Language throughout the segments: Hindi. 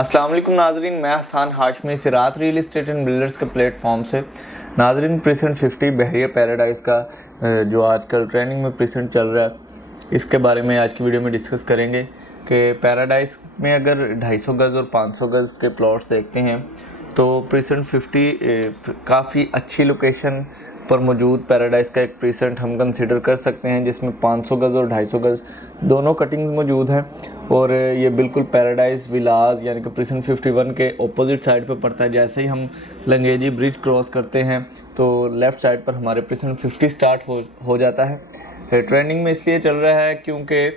अस्सलाम वालेकुम नाजरीन, मैं हसन हाशमी सिरात रियल इस्टेट एंड बिल्डर्स के प्लेटफॉर्म से। नाजरीन, प्रीसेंट 50 बहरिया पैराडाइज़ का जो आजकल ट्रेंडिंग में प्रीसेंट चल रहा है, इसके बारे में आज की वीडियो में डिस्कस करेंगे कि पैराडाइज़ में अगर 250 गज़ और 500 गज़ के प्लॉट्स देखते हैं तो प्रीसेंट 50 काफ़ी अच्छी लोकेशन पर मौजूद पैराडाइज़ का एक प्रीसेंट हम कंसीडर कर सकते हैं, जिसमें 500 गज़ और 250 गज़ दोनों कटिंग्स मौजूद हैं। और ये बिल्कुल पैराडाइज़ विलाज यानी कि प्रीसेंट 51 के ऑपोजिट साइड पे पड़ता है। जैसे ही हम लंगेजी ब्रिज क्रॉस करते हैं तो लेफ़्ट साइड पर हमारे प्रीसेंट 50 स्टार्ट हो जाता है। ट्रेंडिंग में इसलिए चल रहा है क्योंकि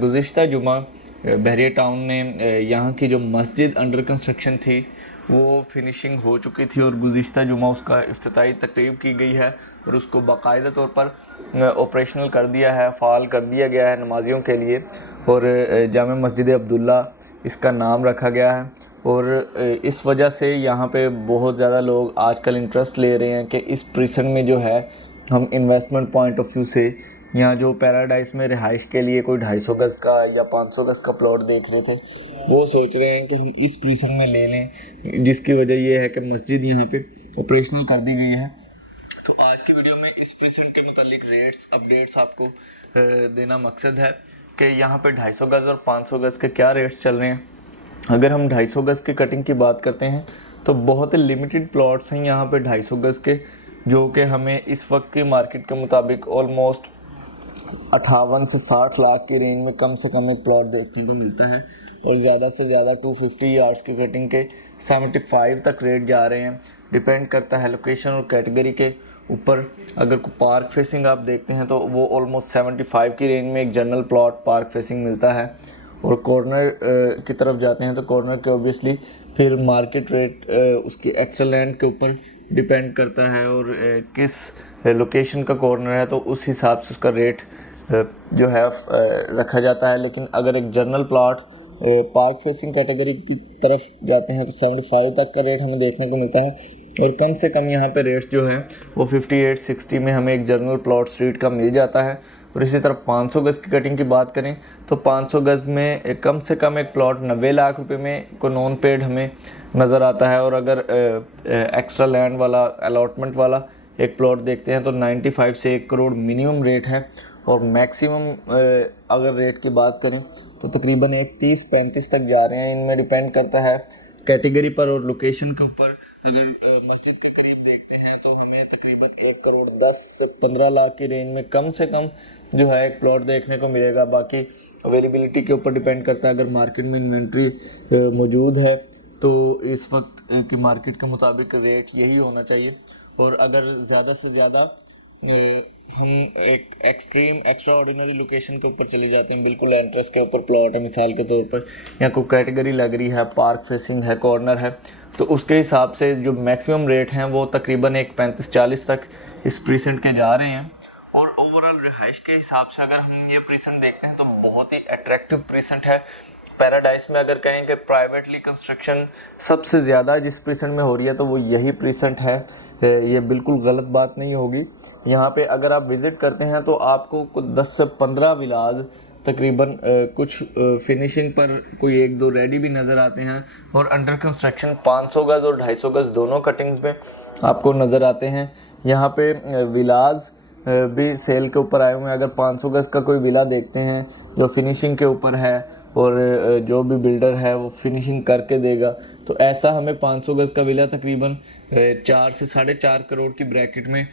गुज़िश्ता जुमा बहरिया टाउन ने यहाँ की जो मस्जिद अंडर कंस्ट्रक्शन थी वो फिनिशिंग हो चुकी थी और गुज़िश्ता जुमा उसका इफ्तिताई तकरीब की गई है और उसको बाकायदा तौर पर ऑपरेशनल कर दिया है, फ़ाल कर दिया गया है नमाजियों के लिए। और जामे मस्जिद अब्दुल्ला इसका नाम रखा गया है। और इस वजह से यहाँ पे बहुत ज़्यादा लोग आजकल इंटरेस्ट ले रहे हैं कि इस प्रीसेंट में जो है हम इन्वेस्टमेंट पॉइंट ऑफ व्यू से यहाँ जो पैराडाइज़ में रिहाइश के लिए कोई 250 गज़ का या 500 गज़ का प्लॉट देख रहे थे, वो सोच रहे हैं कि हम इस प्रीसेंट में ले लें, जिसकी वजह ये है कि मस्जिद यहाँ पे ऑपरेशनल कर दी गई है। तो आज की वीडियो में इस प्रीसेंट के मुतालिक रेट्स अपडेट्स आपको देना मकसद है कि यहाँ पे 250 गज़ और 500 गज़ के क्या रेट्स चल रहे हैं। अगर हम 250 गज़ की कटिंग की बात करते हैं तो बहुत ही लिमिटेड प्लॉट्स हैं यहाँ पे 250 गज़ के, जो कि हमें इस वक्त की मार्केट के मुताबिक ऑलमोस्ट 58 से 60 लाख की रेंज में कम से कम एक प्लॉट देखने को मिलता है। और ज़्यादा से ज़्यादा 250 यार्ड्स की कटिंग के 75 तक रेट जा रहे हैं। डिपेंड करता है लोकेशन और कैटेगरी के ऊपर। अगर कोई पार्क फेसिंग आप देखते हैं तो वो ऑलमोस्ट 75 की रेंज में एक जनरल प्लॉट पार्क फेसिंग मिलता है। और कॉर्नर की तरफ जाते हैं तो कॉर्नर के ऑब्वियसली फिर मार्केट रेट उसकी एक्स्ट्रा लैंड के ऊपर डिपेंड करता है और किस लोकेशन का कॉर्नर है तो उस हिसाब से उसका रेट जो है रखा जाता है। लेकिन अगर एक general plot park facing category की तरफ जाते हैं तो 75 तक का रेट हमें देखने को मिलता है। और कम से कम यहाँ पे रेट्स जो है वो 58-60 में हमें एक जनरल प्लॉट स्ट्रीट का मिल जाता है। और इसी तरह 500 गज़ की कटिंग की बात करें तो 500 गज़ में कम से कम एक प्लॉट 90 लाख रुपए में को नॉन पेड हमें नज़र आता है। और अगर एक्स्ट्रा लैंड वाला अलॉटमेंट वाला एक प्लॉट देखते हैं तो 95 से 1 करोड़ मिनिमम रेट है। और मैक्सिमम अगर रेट की बात करें तो तकरीबन 30-35 तक जा रहे हैं। इनमें डिपेंड करता है कैटेगरी पर और लोकेशन के ऊपर। अगर मस्जिद के करीब देखते हैं तो हमें तकरीबन 1 करोड़ 10 से 15 लाख की रेंज में कम से कम जो है एक प्लॉट देखने को मिलेगा। बाकी अवेलेबिलिटी के ऊपर डिपेंड करता है। अगर मार्केट में इन्वेंट्री मौजूद है तो इस वक्त की मार्केट के मुताबिक रेट यही होना चाहिए। और अगर ज़्यादा से ज़्यादा हम एक एक्सट्रीम एक्स्ट्रा ऑर्डिनरी लोकेशन के ऊपर चले जाते हैं, बिल्कुल एंट्रेंस के ऊपर प्लॉट है मिसाल के तौर पर, या कोई कैटेगरी लग रही है, पार्क फेसिंग है, कॉर्नर है, तो उसके हिसाब से जो मैक्सिमम रेट हैं वो तकरीबन एक 35-40 तक इस प्रीसेंट के जा रहे हैं। और ओवरऑल रिहाइश के हिसाब से अगर हम ये प्रीसेंट देखते हैं तो बहुत ही अट्रैक्टिव प्रीसेंट है। पैराडाइज में अगर कहें कि प्राइवेटली कंस्ट्रक्शन सबसे ज़्यादा जिस प्रीसेंट में हो रही है तो वो यही प्रीसेंट है। ये बिल्कुल गलत बात नहीं होगी। यहाँ पे अगर आप विज़िट करते हैं तो आपको 10 से 15 विलाज तकरीबन कुछ फिनिशिंग पर कोई 1-2 रेडी भी नज़र आते हैं। और अंडर कंस्ट्रक्शन 500 गज़ और 250 गज़ दोनों कटिंग्स में आपको नज़र आते हैं। यहाँ पे विलाज भी सेल के ऊपर आए हुए हैं। अगर 500 गज़ का कोई विला देखते हैं जो फिनिशिंग के ऊपर है और जो भी बिल्डर है वो फिनिशिंग करके देगा, तो ऐसा हमें 500 गज़ का विला तकरीबन 4 से 4.5 करोड़ की ब्रैकेट में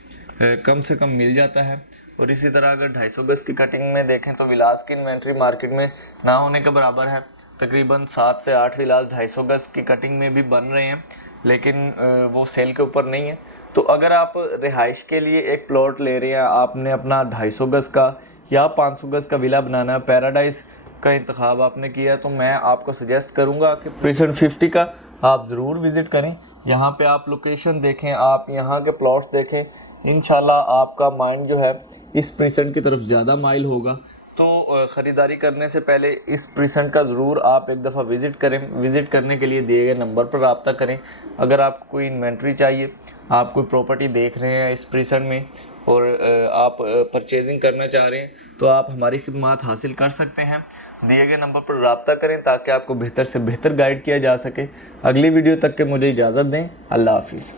कम से कम मिल जाता है। और इसी तरह अगर 250 गज़ की कटिंग में देखें तो विलास की इन्वेंट्री मार्केट में ना होने के बराबर है। तकरीबन 7 से 8 विलास 250 गज़ की कटिंग में भी बन रहे हैं, लेकिन वो सेल के ऊपर नहीं है। तो अगर आप रिहाइश के लिए एक प्लॉट ले रहे हैं, आपने अपना 250 गज़ का या 500 गज़ का विला बनाना है, पैराडाइज़ का इंतखाब आपने किया, तो मैं आपको सजेस्ट करूंगा कि प्रीसेंट 50 का आप ज़रूर विज़िट करें। यहाँ पे आप लोकेशन देखें, आप यहाँ के प्लॉट्स देखें, इंशाल्लाह आपका माइंड जो है इस प्रीसेंट की तरफ ज़्यादा माइल होगा। तो ख़रीदारी करने से पहले इस प्रीसेंट का ज़रूर आप एक दफ़ा विज़िट करें। विज़िट करने के लिए दिए गए नंबर पर रब्ता करें। अगर आपको कोई इन्वेंट्री चाहिए, आप कोई प्रॉपर्टी देख रहे हैं इस प्रीसेंट में और आप परचेजिंग करना चाह रहे हैं तो आप हमारी खिदमत हासिल कर सकते हैं। दिए गए नंबर पर रब्ता करें ताकि आपको बेहतर से बेहतर गाइड किया जा सके। अगली वीडियो तक के मुझे इजाज़त दें। अल्लाह हाफिज़।